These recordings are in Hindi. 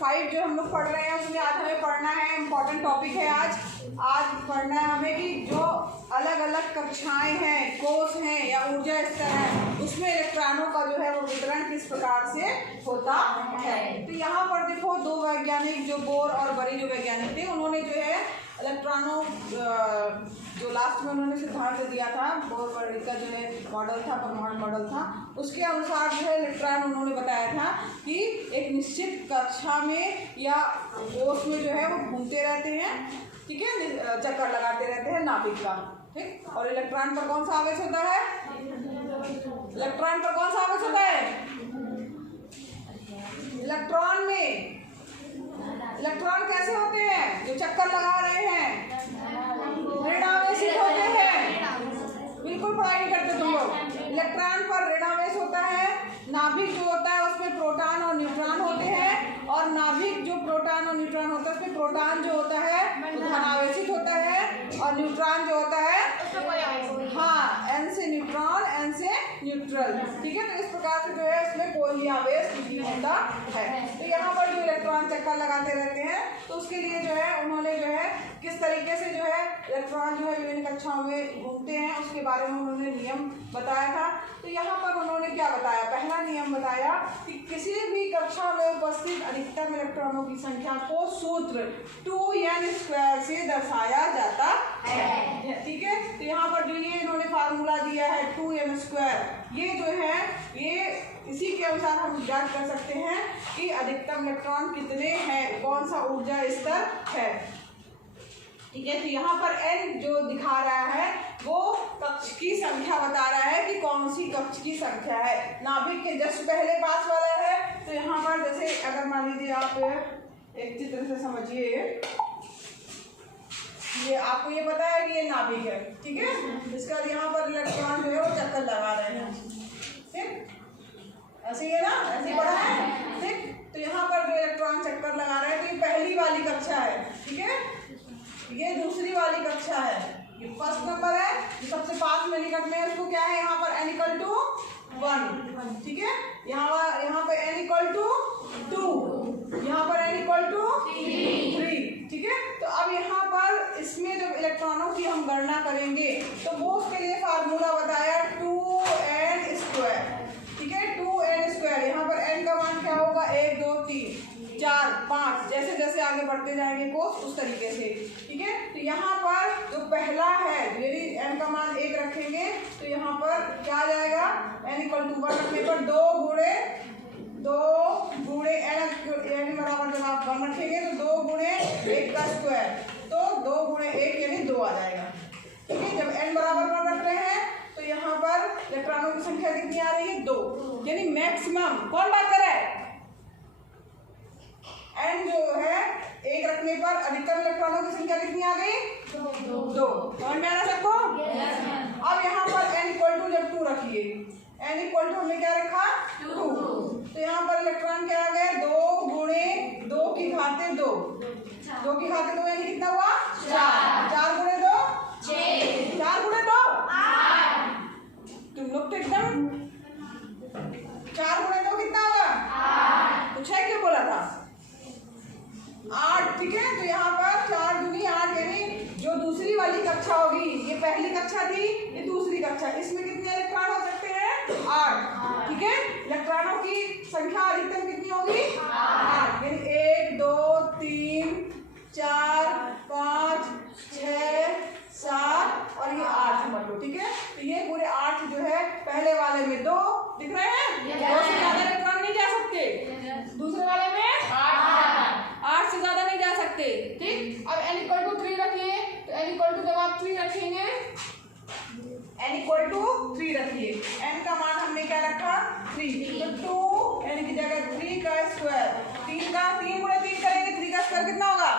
5 जो हम लोग पढ़ रहे हैं उसमें आज हमें पढ़ना है, इम्पोर्टेंट टॉपिक है आज पढ़ना है हमें कि जो अलग अलग कक्षाएं हैं, कोर्स हैं या ऊर्जा स्तर है, उसमें इलेक्ट्रॉनों का जो है वो वितरण किस प्रकार से होता है। तो यहाँ पर देखो दो वैज्ञानिक जो बोर और बरी जो वैज्ञानिक थे, उन्होंने जो है इलेक्ट्रॉनों जो लास्ट में उन्होंने सिद्धांत दिया था, बोर बरी का जो है मॉडल था, परमाणु मॉडल था, उसके अनुसार जो है इलेक्ट्रॉन उन्होंने बताया था कि एक निश्चित कक्षा में या कोर्स में जो है वो घूमते रहते हैं, ठीक है, चक्कर लगाते रहते हैं नाभिक का, ठीक। और इलेक्ट्रॉन पर कौन सा आवेश होता है? इलेक्ट्रॉन पर कौन सा आवेश होता है? इलेक्ट्रॉन में इलेक्ट्रॉन कैसे होते हैं? जो चक्कर लगा रहे हैं ऋणावेशित होते हैं। बिल्कुल पढ़ाई नहीं करते तुम लोग। इलेक्ट्रॉन पर ऋणावेश होता है, नाभिक जो होता है उसमें प्रोटॉन और न्यूट्रॉन होते हैं, और नाभिक जो प्रोटॉन और न्यूट्रॉन होता है उसमें प्रोटॉन जो होता है धनावेशित होता है, और न्यूट्रॉन जो होता है हाँ एन से न्यूट्रॉन, एन से न्यूट्रल, ठीक है। तो इस प्रकार से जो है उसमें कोई भी आवेश नहीं होता है। तो यहाँ पर जो इलेक्ट्रॉन चक्कर लगाते रहते हैं, तो उसके लिए जो है उन्होंने जो है किस तरीके से जो है इलेक्ट्रॉन जो है विभिन्न कक्षाओं में घूमते हैं उसके बारे में उन्होंने नियम बताया था। तो यहाँ पर उन्होंने क्या बताया? पहला नियम बताया कि किसी भी कक्षा में उपस्थित अधिकतम इलेक्ट्रॉनों की संख्या को सूत्र 2n² से दर्शाया जाता है, ठीक है। तो यहाँ पर जो ये इन्होंने फार्मूला दिया है 2n², ये जो है ये इसी के अनुसार हम ज्ञात कर सकते हैं कि अधिकतम इलेक्ट्रॉन कितने हैं, कौन सा ऊर्जा स्तर है, ठीक है। तो यहाँ पर n जो दिखा रहा है वो कक्ष की संख्या बता रहा है कि कौन सी कक्ष की संख्या है। नाभिक के जस्ट पहले पास वाला है, तो यहाँ पर जैसे अगर मान लीजिए आप एक चित्र से समझिए, ये आपको ये पता है कि ये नाभिक है, ठीक है। इसका यहाँ पर इलेक्ट्रॉन जो है वो चक्कर लगा रहे हैं, ठीक, ऐसे ही है ना, ऐसे ही पढ़ा है, ठीक। तो यहाँ पर जो इलेक्ट्रॉन चक्कर लगा रहे हैं, तो ये पहली वाली कक्षा है, ठीक है। ये दूसरी वाली कक्षा है, ये फर्स्ट नंबर है, जो सबसे पास में निकट में है उसको क्या है यहाँ पर n = 1, ठीक है। यहाँ पे n = 2, यहाँ पर n = 3, ठीक है। तो अब यहाँ पर इसमें जब इलेक्ट्रॉनों की हम गणना करेंगे तो वो उसके लिए फार्मूला बताया 2n², ठीक है। 2n², यहाँ पर n का मान क्या होगा? 1 2 3 4 5, जैसे जैसे आगे बढ़ते जाएंगे कोर्स उस तरीके से, ठीक है। तो यहाँ पर जो पहला है, यदि n का मान 1 रखेंगे तो यहाँ पर क्या आ जाएगा? n = 1 रखने पर 2 गुणे n बराबर जब आप 1 रखेंगे तो 2 गुणे 1 का स्क्वायर, तो 2 गुणे 1 यानी 2 आ जाएगा, ठीक है। जब n बराबर 1 रख रहे हैं तो यहाँ पर इलेक्ट्रॉनों की संख्या कितनी आ रही है? 2, यानी मैक्सिमम। कौन बात कर रहा है? n जो है 1 रखने पर अधिकतम इलेक्ट्रॉनों की संख्या कितनी आ गई? 2। समझ में आ रहा सबको? अब यहाँ पर n = जब 2 रखिए, n = हमने क्या रखा? 2, तो यहाँ पर इलेक्ट्रॉन क्या आ गया? 2 गुणे 2 की घाते 2, 2 की घाते 2 यानी कितना हुआ? 4, 4 गुणे 2 6, 4 गुणे 2 8। तुम लोग तो एकदम 4 गुणे 2 कितना होगा? 8। तो 6 क्यों बोला था? 8, ठीक है। तो यहाँ पर 4 दूनी 8, यानी जो दूसरी वाली कक्षा होगी, ये पहली कक्षा थी, ये दूसरी कक्षा, इसमें कितने इलेक्ट्रॉन हो सकते हैं? 8, ठीक है। इलेक्ट्रॉनों की संख्या अधिकतम कितनी होगी? 8, यानी 1 2 3 4 5 6 7 और ये 8 समझ लो, ठीक है। तो ये पूरे 8 जो है पहले वाले में 2 दिख रहे हैं, 2 से ज्यादा इलेक्ट्रॉन नहीं जा सकते, दूसरे वाले में 8 से ज्यादा नहीं जा सकते, ठीक। अब n = 3 रखिए, तो n = जब आप 3 रखेंगे, n = 3 रखिए, n का मान हमने क्या रखा? 3, तो 2 n की जगह 3 का स्क्वायर, 3 गुणे 3 करेंगे, 3 का स्क्वायर कितना होगा?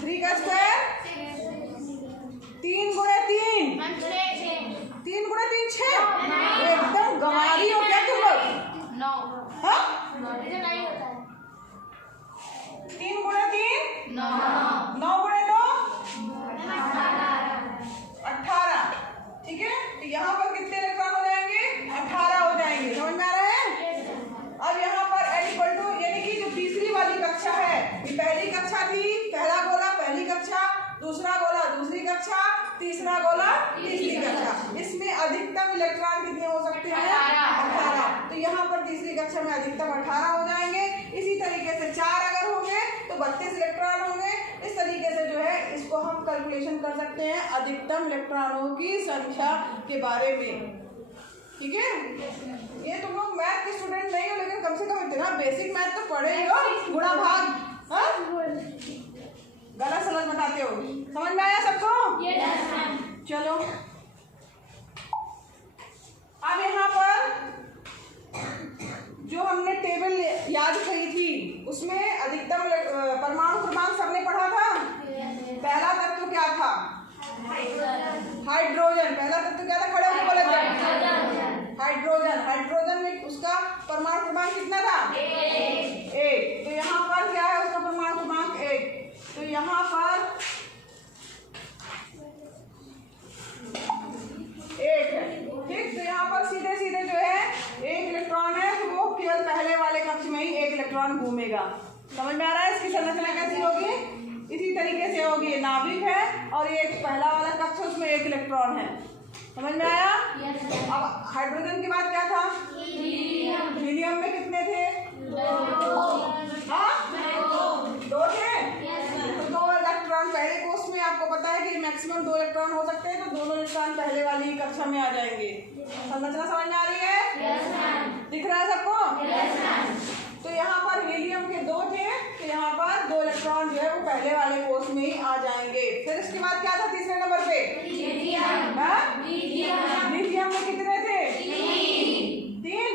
3 का स्क्वायर 3 गुणे 3 3 गुणे 3 6, एकदम गंवारी हो क्या तुम लोग? 9, हाँ 3 गुणे 3 9, 9 गुणे 2 18, ठीक है। तो यहाँ पर कितने इलेक्ट्रॉन हो जाएंगे? 18 हो जाएंगे, समझ में आ रहा है? अब यहाँ पर n = इलेक्ट्रॉन कितने हो सकते हैं? 18। तो यहाँ पर तीसरी कक्षा में अधिकतम 18 हो जाएंगे। इसी तरीके से 4 अगर होंगे तो 32 इलेक्ट्रॉन होंगे। इस तरीके से जो है इसको हम कैलकुलेशन कर सकते हैं अधिकतम इलेक्ट्रॉनों की संख्या के बारे में। ठीक है, ये तुम लोग मैथ के स्टूडेंट नहीं हो लेकिन कम से कम इतना बेसिक मैथ तो पढ़े ही हो। गुणा भाग, हाँ? गलत सलत बताते हो, समझ में आया सबको? चलो अब यहाँ पर जो हमने टेबल याद करी थी उसमें अधिकतम परमाणु क्रमांक सबने पढ़ा था। पहला तत्व क्या था? हाइड्रोजन। पहला तत्व क्या था? खड़े होकर बोले थे। हाइड्रोजन। हाइड्रोजन में उसका परमाणु क्रमांक कितना था? 1। तो यहाँ पर क्या है उसका परमाणु क्रमांक? 1। तो यहाँ पर 1 है। ठीक, तो यहाँ पर सीधे सीधे जो है 1 इलेक्ट्रॉन है तो वो केवल पहले वाले कक्ष में ही 1 इलेक्ट्रॉन घूमेगा। समझ में आ रहा है? इसकी संरचना कैसी होगी? इसी तरीके से होगी। ये नाभिक है और ये पहला वाला कक्ष उसमें 1 इलेक्ट्रॉन है। समझ में आया? अब हाइड्रोजन के बाद क्या था? हीलियम में कितने थे? 2 थे। तो 2 इलेक्ट्रॉन पहले कोष में, आपको पता है कि मैक्सिमम 2 इलेक्ट्रॉन हो सकते हैं तो दोनों इलेक्ट्रॉन पहले वाली ही कक्षा में आ जाएंगे। संरचना समझ में आ रही है? दिख रहा है सबको? तो यहाँ पर हीलियम के 2 थे तो यहाँ पर 2 इलेक्ट्रॉन जो है वो पहले वाले कोष में ही आ जाएंगे। फिर इसके बाद क्या था तीसरे नंबर पे? लिथियम में कितने थे? 3।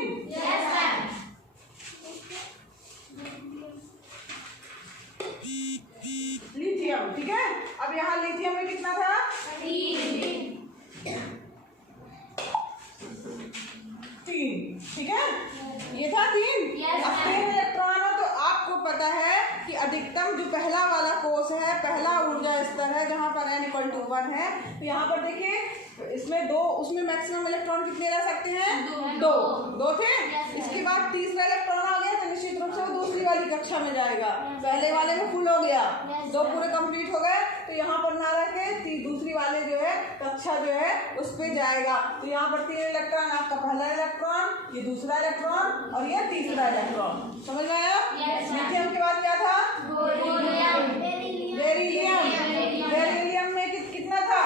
लिथियम, ठीक है। अब यहाँ लिथियम में कितना था? 3, ठीक है। ये था 3। अब 3 इलेक्ट्रॉन हो तो आपको पता है कि अधिकतम जो पहला वाला कोष है, पहला ऊर्जा स्तर है जहाँ पर n = 1 है। तो यहाँ पर देखिए इसमें 2, उसमें मैक्सिमम इलेक्ट्रॉन कितने रह सकते हैं? 2 थे। इसके बाद तीसरा इलेक्ट्रॉन आ गया तो निश्चित रूप से वो दूसरी वाली कक्षा में जाएगा। पहले वाले में फुल हो गया, 2 पूरे कंप्लीट हो गए तो यहाँ पर ना रखे दूसरी वाले जो है कक्षा जो है उस पे जाएगा। तो यहाँ पर 3 इलेक्ट्रॉन, आपका पहला इलेक्ट्रॉन, ये दूसरा इलेक्ट्रॉन और ये तीसरा इलेक्ट्रॉन। समझ में आया? लिथियम के बाद क्या था? बेरिलियम। बेरिलियम में कितना था?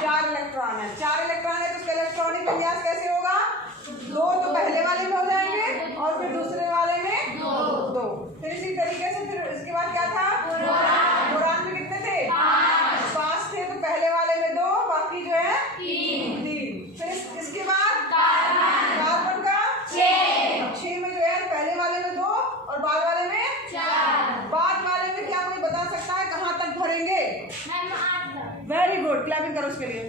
4 इलेक्ट्रॉन है। 4 इलेक्ट्रॉन है तो उसका इलेक्ट्रॉनिक विन्यास कैसे होगा? 2 तो पहले वाले में हो जाएंगे और फिर दूसरे वाले में 2। फिर इसी तरीके से फिर इसके बाद क्या था? बोरान में कितने थे? 5 थे तो पहले वाले में 2, बाकी जो है 3। फिर इसके बाद कार्बन का 6 में जो है पहले वाले में 2 और बाद वाले में 4। बाद वाले में क्या कोई बता सकता है कहाँ तक भरेंगे? वेरी गुड, क्लैपिंग करो उसके लिए।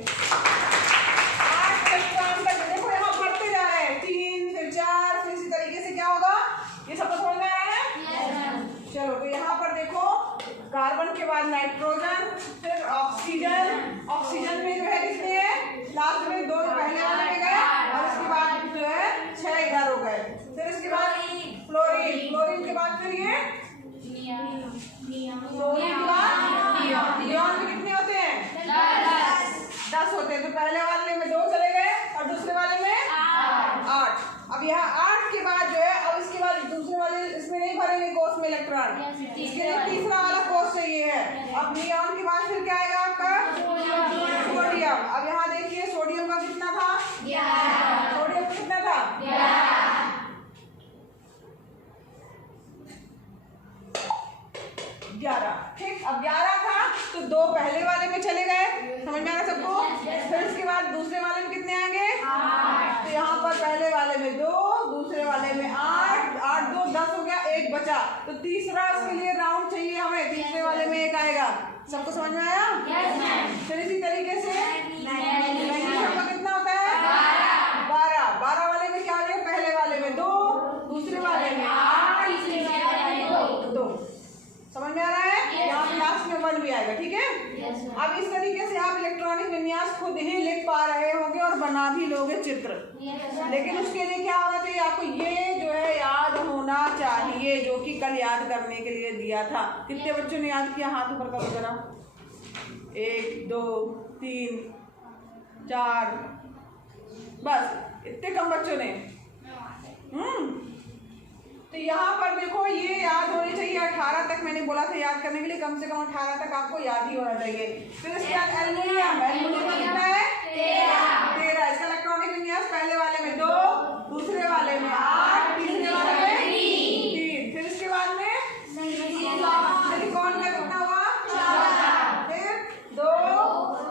8 इलेक्ट्रॉन तक देखो यहाँ बढ़ते जा रहे हैं। 3 फिर 4 फिर इसी तरीके से क्या होगा? ये सबको समझ में आ रहा है? चलो तो यहाँ पर देखो कार्बन के बाद नाइट्रोजन, फिर ऑक्सीजन। ऑक्सीजन में जो है कितने हैं? लास्ट में 2 पहले वाले में गए और इसके बाद जो है 6 इधर हो गए। फिर इसके बाद फ्लोरीन। फ्लोरीन के बाद फिर ये फ्लोरीन के बाद नियॉन में कितने होते हैं? 10 होते हैं। तो पहले वाले में 2 चले गए और दूसरे वाले में 8। अब यहाँ 8 के बाद जो है अब इसके बाद दूसरे वाले इसमें नहीं भरेंगे कोष में इलेक्ट्रॉन, इसके लिए तीसरा वाला कोष चाहिए है। अब नियॉन के बाद फिर क्या आएगा आपका? सोडियम। अब यहाँ देखिए सोडियम का कितना था? सोडियम का कितना था? 11। ठीक, अब 11 था तो 2 पहले वाले में चले गए। समझ में आ रहा सबको? फिर इसके बाद दूसरे वाले में कितने आएंगे? 8। तो यहाँ पर पहले वाले में 2, दूसरे वाले में 8, 8 2 10 हो गया, 1 बचा। तो तीसरा इसके लिए राउंड चाहिए हमें, तीसरे वाले में 1 आएगा। सबको समझ में आया? फिर इसी तरीके से मैग्नीशियम का कितना होता है? 12। 12 वाले में क्या आ गया? पहले वाले में 2, दूसरे वाले में 8, तीसरे वाले में 2। समझ में आ रहा है? यहाँ पे लास्ट में 1 भी आएगा। ठीक है। अब इस तरीके से आप इलेक्ट्रॉनिक विन्यास खुद ही लिख पा रहे होंगे और बना भी लोगे चित्र। लेकिन उसके लिए क्या होना चाहिए? आपको ये जो है याद होना चाहिए, जो कि कल याद करने के लिए दिया था। कितने बच्चों ने याद किया? हाथ ऊपर करो जरा। 1 2 3 4 बस इतने कम बच्चों ने। तो यहाँ पर देखो ये याद होनी चाहिए 18 तक, मैंने बोला था याद करने के लिए कम से कम 18 तक आपको याद ही होना चाहिए। फिर इसके बाद एल्युमिनियम, एल्युमिनियम कितना है 13। इसका इलेक्ट्रॉनिक विन्यास पहले वाले में 2, दूसरे वाले में 8, तीसरे वाले में 3। फिर इसके बाद में सिलिकॉन का कितना हुआ 14, फिर 2,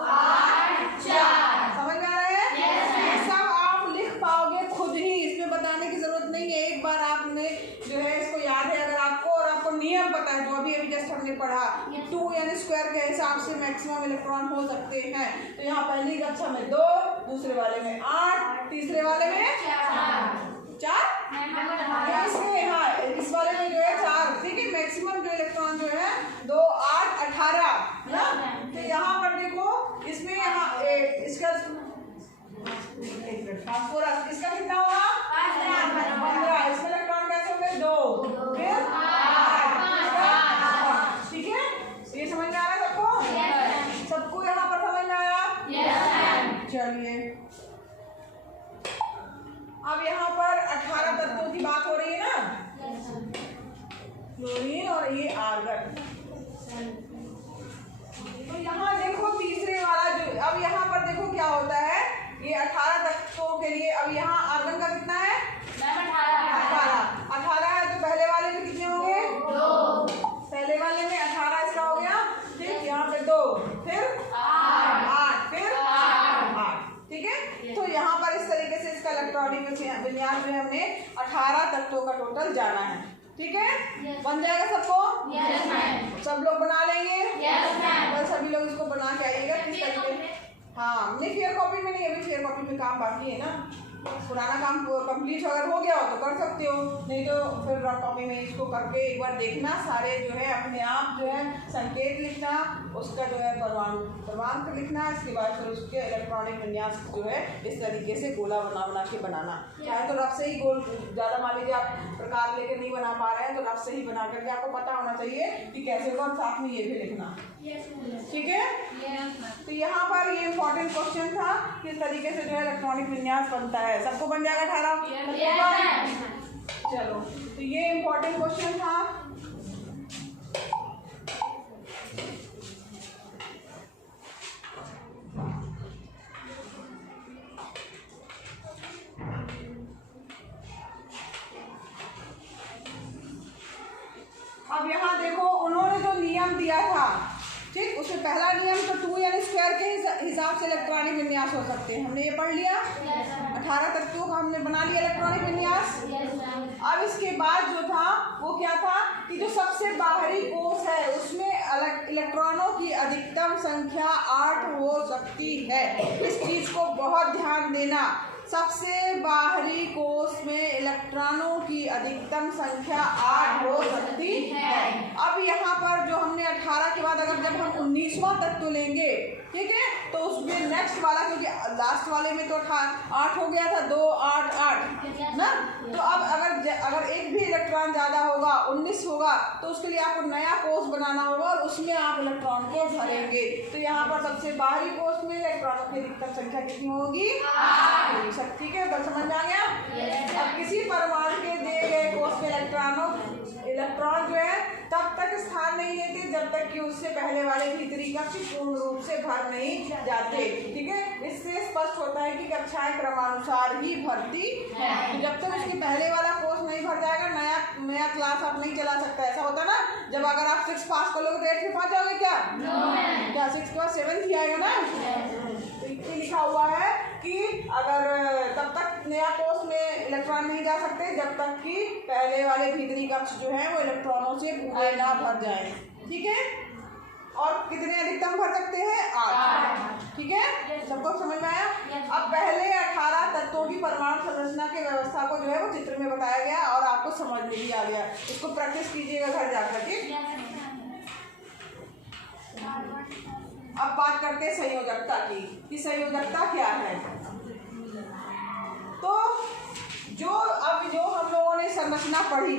8, 4। समझ में आ रहा है? ये सब आप लिख पाओगे खुद ही, इसमें बताने की जरूरत नहीं है। एक बार आपने जो है इसको याद है अगर आपको, और आपको नियम पता है जो अभी जस्ट हमने पढ़ा 2n स्क्वायर के हिसाब से मैक्सिमम इलेक्ट्रॉन हो सकते हैं। तो यहाँ पहली कक्षा में 2, दूसरे वाले में 8, तीसरे वाले में 4। इसमें हाँ इस वाले में जो है 4। ठीक है, मैक्सिमम जो इलेक्ट्रॉन जो है 2, 8, 18 ना। तो यहाँ पर देखो इसमें यहाँ इसका फास्फोरस इसका कितना हुआ 15। इसमें इलेक्ट्रॉन कैसे हो गए 2, फिर 8। ठीक है, ये समझ में आ रहा है सबको? सबको यहाँ पर समझ में आया? चलिए अब यहाँ पर 18 तत्वों की बात हो रही है ना, क्लोरीन और ये आर्गन। तो यहाँ देखो तीसरे वाला जो, अब यहाँ पर देखो क्या होता है, ये 18 तत्वों के लिए अब यहाँ आर्गन का कितना है 18 है। तो पहले वाले में कितने होंगे 2, पहले वाले में 18 इसका हो गया। ठीक, यहाँ पे 2, फिर 8, फिर 8। ठीक है, तो यहाँ पर इस तरीके से इसका इलेक्ट्रॉनिक विन्यास जो है हमने 18 तत्वों का टोटल जाना है। ठीक है, बन जाएगा सबको? सब लोग बना लेंगे? कल सभी लोग इसको बना के आइएगा किस तरीके। हाँ, नहीं फेयर कॉपी में नहीं, अभी फेयर कॉपी में काम बाकी है ना। पुराना काम कंप्लीट अगर हो गया हो तो कर सकते हो, नहीं तो फिर रफ कॉपी में इसको करके एक बार देखना। सारे जो है अपने आप जो है संकेत लिखना, उसका जो है परमाणु क्रमांक लिखना, इसके बाद फिर उसके इलेक्ट्रॉनिक विन्यास जो है इस तरीके से गोला बना के बनाना। चाहे तो रफ से ही गोल, ज़्यादा मान लीजिए आप प्रकार लेकर नहीं बना पा रहे हैं तो रफ से ही बना करके आपको पता होना चाहिए कि कैसे होगा, और साथ में ये भी लिखना। ठीक है, तो यहाँ पर ये इम्पोर्टेंट क्वेश्चन था किस तरीके से जो है इलेक्ट्रॉनिक विन्यास बनता है। सबको बन जाएगा 18? चलो, तो ये इम्पोर्टेंट क्वेश्चन था। अब यहाँ देखो उन्होंने जो नियम दिया था, ठीक, उसमें पहला नियम तो 2n स्क्वायर के हिसाब से इलेक्ट्रॉनिक विन्यास हो सकते हैं, हमने ये पढ़ लिया। 18 तत्वों का हमने बना लिया इलेक्ट्रॉनिक विन्यास। अब इसके बाद जो था वो क्या था कि जो सबसे बाहरी कोष है उसमें इलेक्ट्रॉनों की अधिकतम संख्या 8 हो सकती है। इस चीज को बहुत ध्यान देना, सबसे बाहरी कोष में इलेक्ट्रॉनों की अधिकतम संख्या 8 हो सकती है। अब यहाँ पर जो हमने 18 के बाद अगर जब हम 19वां तत्व लेंगे, ठीक है, तो उसमें नेक्स्ट वाला, क्योंकि लास्ट वाले में तो 8 हो गया था, 2, 8, 8 ना। तो अब अगर एक भी इलेक्ट्रॉन ज़्यादा होगा 19 होगा तो उसके लिए आपको नया कोष बनाना होगा और उसमें आप इलेक्ट्रॉन को भरेंगे। तो यहाँ पर सबसे बाहरी कोष में इलेक्ट्रॉनों की अधिकतम संख्या कितनी होगी 8। ठीक है, बस समझ आ गया? अब किसी परमाणु के दिए गए कोष में इलेक्ट्रॉन जो है तब तक स्थान नहीं लेते जब तक कि उससे पहले वाले भीतरी कक्ष पूर्ण रूप से भर नहीं जाते। ठीक है, इससे स्पष्ट होता है कि कक्षाएं क्रमानुसार ही भरती है। तो जब तक उसके पहले वाला कोर्स नहीं भर जाएगा नया क्लास आप नहीं चला सकता। ऐसा होता ना, जब अगर आप 6 पास कर लोगे तो 8 में 5 जाओगे क्या? क्या 6 के बाद 7 ही आएगा ना। तो ये लिखा हुआ है कि अगर तब तक नया कोर्स में इलेक्ट्रॉन नहीं जा सकते जब तक कि पहले वाले भीतरी कक्ष जो है वो इलेक्ट्रॉनों से पूरे ना भर जाए। ठीक है, और कितने अधिकतम भर सकते हैं 8। ठीक है, सबको समझ में आया? अब पहले 18 तत्वों की परमाणु संरचना की व्यवस्था को जो है वो चित्र में बताया गया और आपको समझ में भी आ गया। इसको प्रैक्टिस कीजिएगा घर जाकर। ठीक, अब बात करते हैं संयोजकता की कि संयोजकता क्या है। तो जो हम लोगों ने संरचना पढ़ी,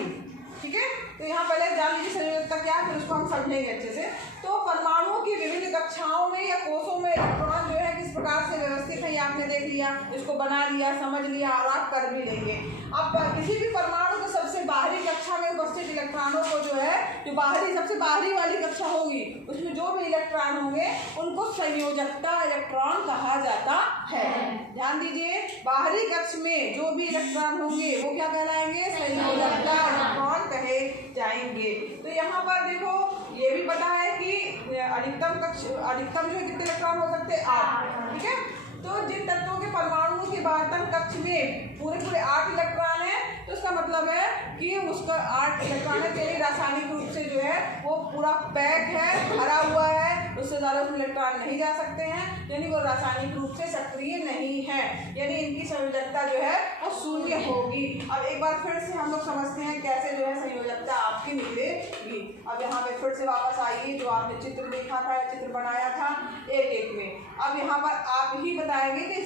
ठीक है, तो यहाँ पहले जान लीजिए संयोजकता क्या है, फिर उसको हम समझेंगे अच्छे से। तो परमाणुओं की विभिन्न कक्षाओं में या कोषों में इलेक्ट्रॉन जो है किस प्रकार से व्यवस्थित है ये आपने देख लिया, इसको बना लिया, समझ लिया और आप कर भी लेंगे। अब किसी भी परमाणु को सबसे बाहरी कक्षा में उपस्थित इलेक्ट्रॉनों को जो है, जो बाहरी सबसे बाहरी वाली कक्षा होगी उसमें जो भी इलेक्ट्रॉन होंगे उनको संयोजकता इलेक्ट्रॉन कहा जाता है। ध्यान दीजिए, बाहरी कक्ष में जो भी इलेक्ट्रॉन होंगे वो क्या कहलाएंगे? संयोजकता इलेक्ट्रॉन कहे जाएंगे। तो यहाँ पर देखो ये भी पता है कि अधिकतम जो है कितने इलेक्ट्रॉन हो सकते हैं? 8। ठीक है, तो जिन तत्वों के परमाणुओं के बाहर कक्ष में पूरे 8 इलेक्ट्रॉन है तो इसका मतलब है कि उसका 8 इलेक्ट्रॉन है, यानी रासायनिक रूप से जो है वो पूरा पैक है, भरा हुआ है, उससे ज़्यादा उसमें इलेक्ट्रॉन नहीं जा सकते हैं, यानी वो रासायनिक रूप से सक्रिय नहीं है, यानी इनकी संयोजकता जो है वो 0 होगी। अब एक बार फिर से हम लोग समझते हैं कैसे जो है संयोजकता आपकी निकलेगी। अब यहाँ पे फिर से वापस आइए, जो आपने चित्र देखा था या चित्र बनाया था एक में, अब यहाँ पर आप ही बताएंगे कि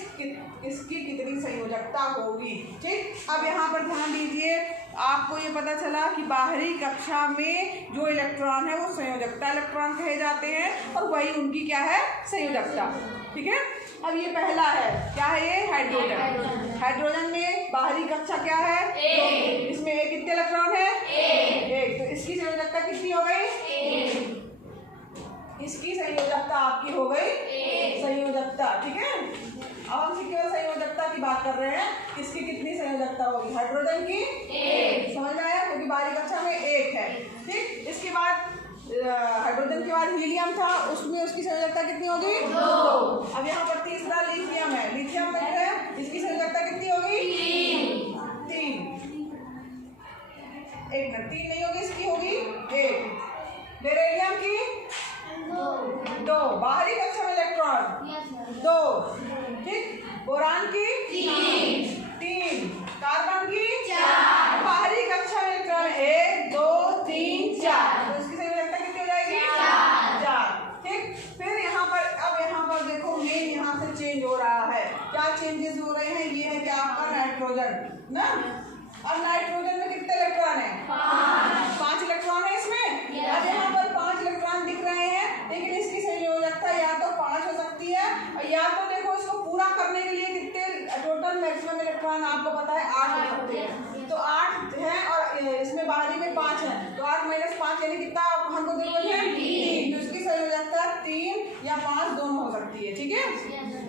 इसकी कितनी संयोजकता होगी। ठीक, अब यहाँ पर ध्यान दीजिए, आपको ये पता चला कि बाहरी कक्षा में जो इलेक्ट्रॉन है वो संयोजकता इलेक्ट्रॉन कहे जाते हैं और वही उनकी क्या है? संयोजकता। ठीक है, अब ये पहला है, क्या है ये? हाइड्रोजन। हाइड्रोजन में बाहरी कक्षा क्या है? 2। इसमें कितने इलेक्ट्रॉन है? 1। तो इसकी संयोजकता कितनी हो गई? 1। इसकी संयोजकता आपकी हो गई संयोजकता। ठीक है, अब हम केवल संयोजकता की बात कर रहे हैं, किसकी कितनी संयोजकता होगी? हाइड्रोजन की 1। समझ में आया, क्योंकि बाहरी कक्षा में 1 है। ठीक, इसके बाद हाइड्रोजन के बाद हीलियम था, उसमें उसकी संयोजकता कितनी होगी? 2। अब यहाँ पर तीसरा लिथियम है, लिथियम में जो है इसकी संयोजकता कितनी होगी? 3। 1 मिनट, 3 नहीं होगी, इसकी होगी 1। बेरिलियम की 2। बाहरी कक्षा में इलेक्ट्रॉन 2। ठीक, बोरान की 3। कार्बन की 4। बाहरी कक्षा में इलेक्ट्रॉन 1 2 3 4, तो इसकी संयोजकता कितनी हो जाएगी? 4। ठीक, फिर यहाँ पर अब यहाँ पर देखो मेन यहाँ से चेंज हो रहा है। क्या चेंजेस हो रहे हैं? ये है कि आपका नाइट्रोजन ना, अब नाइट्रोजन में कितने इलेक्ट्रॉन है? 5 इलेक्ट्रॉन है इसमें। अब यहाँ पर 5 इलेक्ट्रॉन दिख रहे हैं, लेकिन इसकी संयोजकता या तो 5 हो सकती है, या तो देखो इसको पूरा करने के लिए कितने टोटल मैक्सिमम इलेक्ट्रॉन आपको पता है 8 हो सकते हैं। तो 8 है और इसमें बाहरी में 5 है, तो 8 - 5 यानी कितना हमको जरूरत है? 3। तो इसकी संयोजकता 3 या 5 दोनों हो सकती है। ठीक है,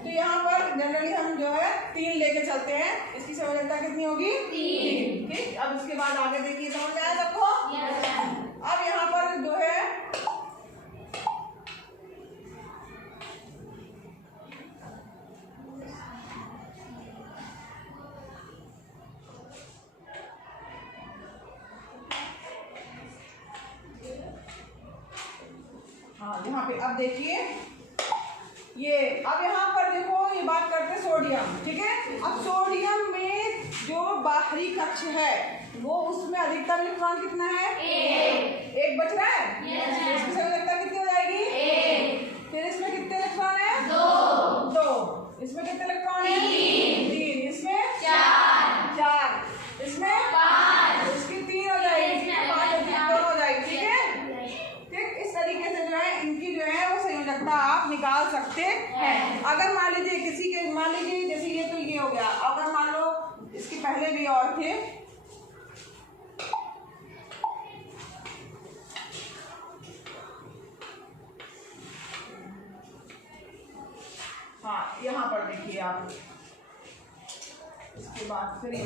तो यहाँ पर जनरली हम जो है 3 लेके चलते हैं, इसकी संयोजकता कितनी होगी? 3। ठीक, अब इसके बाद आगे देखिए, समझ में आया सबको? अब यहाँ पर जो है यहाँ पे अब देखिए ये, अब यहाँ पर देखो ये बात करते हैं सोडियम। ठीक है, अब सोडियम में जो बाहरी कक्ष है वो उसमें अधिकतम इलेक्ट्रॉन कितना है? 1 बच रहा है। इसकी संयोजकता कितनी हो जाएगी? 1। फिर इसमें कितने इलेक्ट्रॉन है? 2। इसमें कितने इलेक्ट्रॉन है? 3। इसमें 4। इसमें 5। इसकी 3 हो जाएगी, 5 हो जाएगी। ठीक है, ठीक, इस तरीके से जो है इनकी जो है वो संयोजकता आप निकाल सकते हैं। अगर मान लीजिए किसी के, मान लीजिए जैसे ये तो ये हो गया, अगर मान लो इसके पहले भी और थे, हाँ यहाँ पर देखिए आप, इसके बाद फिर ये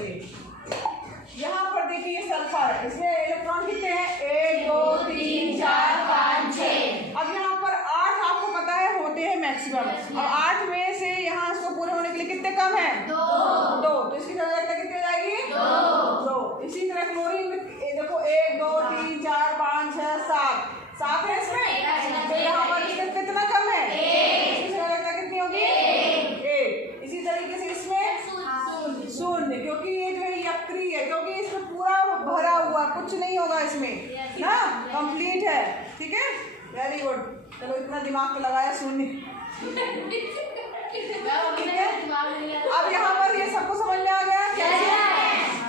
यहाँ पर देखिए सल्फर, इसमें इलेक्ट्रॉन कितने हैं? 1 2 3 4 5 6। अब यहाँ पर 8 आपको पता है होते हैं मैक्सिमम। अब 8 में से यहाँ इसको पूरे होने के लिए कितने कम है? 2। तो इसकी संयोजकता कितनी हो जाएगी? 2। इसी तरह क्लोरीन में देखो 1 2 3 4 5 6 7 है इसमें, तो यहाँ पर इसमें कितना कम है? 1। इसकी संयोजकता कितनी होगी? 1। इसी तरीके से इसमें 0, क्योंकि ये जो है अक्रिय है, क्योंकि इसमें पूरा भरा हुआ, कुछ नहीं होगा इसमें ना, कंप्लीट है। ठीक है, वेरी गुड, चलो इतना दिमाग पे लगाया 0। ठीक है, अब यहाँ पर ये सबको समझ में आ गया कैसे?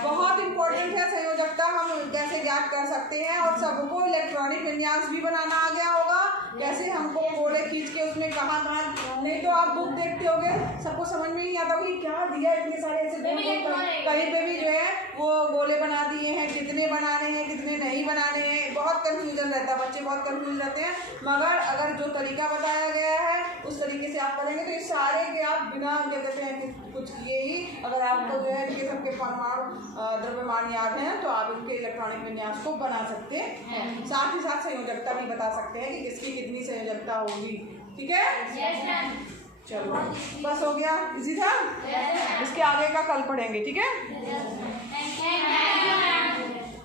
बहुत इंपॉर्टेंट है संयोजकता, हम कैसे ज्ञात कर सकते हैं, और सबको इलेक्ट्रॉनिक विन्यास भी बनाना आ गया होगा, कैसे हमको गोले खींच के उसमें कहाँ कहाँ, नहीं तो आप बुक देखते होगे सबको समझ में नहीं आता कि क्या दिया इतने सारे ऐसे कहीं पे भी जो है वो गोले बना दिए हैं, कितने बनाने हैं कितने नहीं बनाने हैं, बहुत कंफ्यूजन रहता है, बच्चे बहुत कंफ्यूज रहते हैं। मगर अगर जो तरीका बताया गया है उस तरीके से आप करेंगे तो इस सारे के आप बिना क्या कहते हैं कुछ किए ही, अगर आपको जो है इनके सबके परमाणु द्रव्यमान याद है तो आप इनके इलेक्ट्रॉनिक विन्यास को बना सकते हैं। साथ ही साथ संयोजकता भी बता सकते हैं कि किसकी कितनी संयोजकता होगी। ठीक है, चलो बस हो गया, इजी था। इसके आगे का कल पढ़ेंगे। ठीक है।